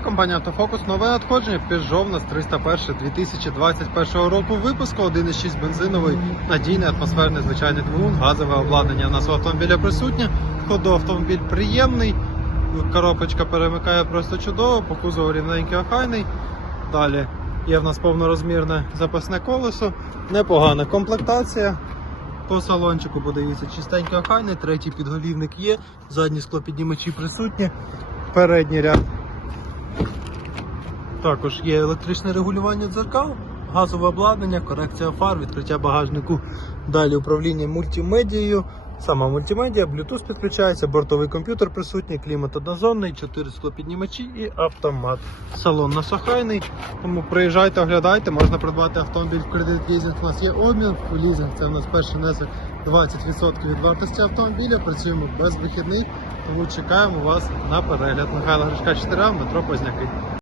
Компанія Автофокус нове надходження Peugeot в нас 301 2021 року випуску 1.6 бензиновий, надійний атмосферний звичайний двигун, газове обладнання у нас у автомобіля присутнє. Ходу автомобіль приємний, коробочка перемикає просто чудово, по кузову рівненький охайний. Далі є в нас повнорозмірне запасне колесо, непогана комплектація. По салончику їздити чистенько охайний, третій підголівник є, задні склопіднімачі присутні, передній ряд також є електричне регулювання дзеркал, газове обладнання, корекція фар, відкриття багажнику. Далі управління мультимедією. Сама мультимедіа, Bluetooth підключається, бортовий комп'ютер присутній, клімат однозонний, 4 склопіднімачі і автомат. Салон насохайний. Тому приїжджайте, оглядайте, можна придбати автомобіль в кредит лізинг. У нас є обмін. В лізинг це у нас перший внесок 20% від вартості автомобіля. Працюємо без вихідних, тому чекаємо вас на перегляд. Михайло Гришка 4, метро Позняки.